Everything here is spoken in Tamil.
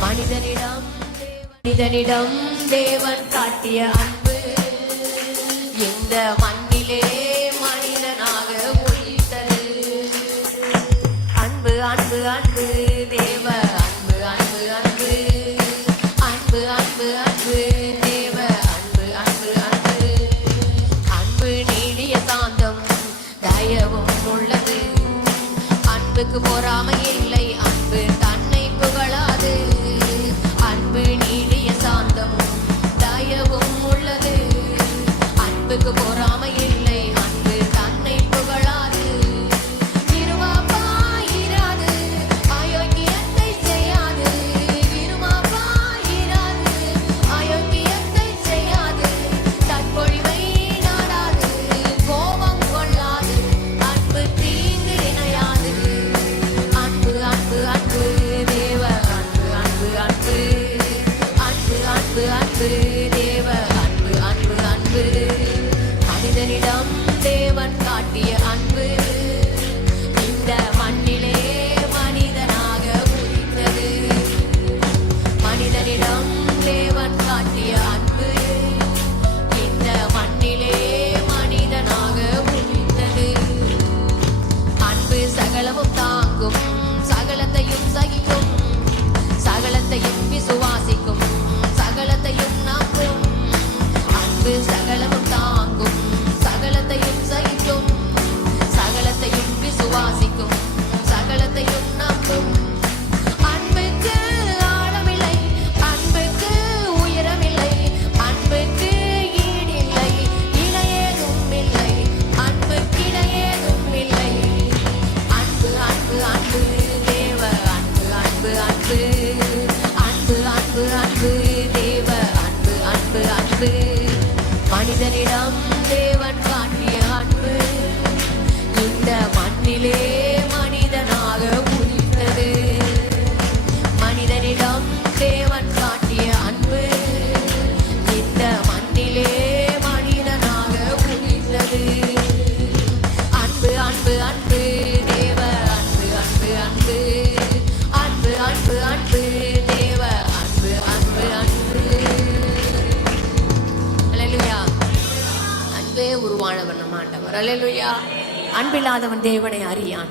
மனிதனிடம் மனிதனிடம் தேவன் காட்டிய அன்பு. இந்த மண்ணிலே மனிதனாக ஒழித்தது. அன்பு அன்பு அன்பு தேவ அன்பு அன்பு அன்பு. அன்பு அன்பு அன்பு தேவ அன்பு அன்பு அன்பு. அன்பு நீடிய சாந்தம் தயவும் உள்ளது. அன்புக்கு பொறாமை இல்லை. அன்பு தன்னை புகழாது. அன்பு நீடிய சாந்தமும் தயவும் உள்ளது. அன்புக்கு பொறாமை இல்லை. ти. always மனிதனிடம் கிறிஸ்துவே உருவானவன் நம்ம ஆண்டவர். அலையலுயா அன்பில்லாதவன் தேவனை அறியான்.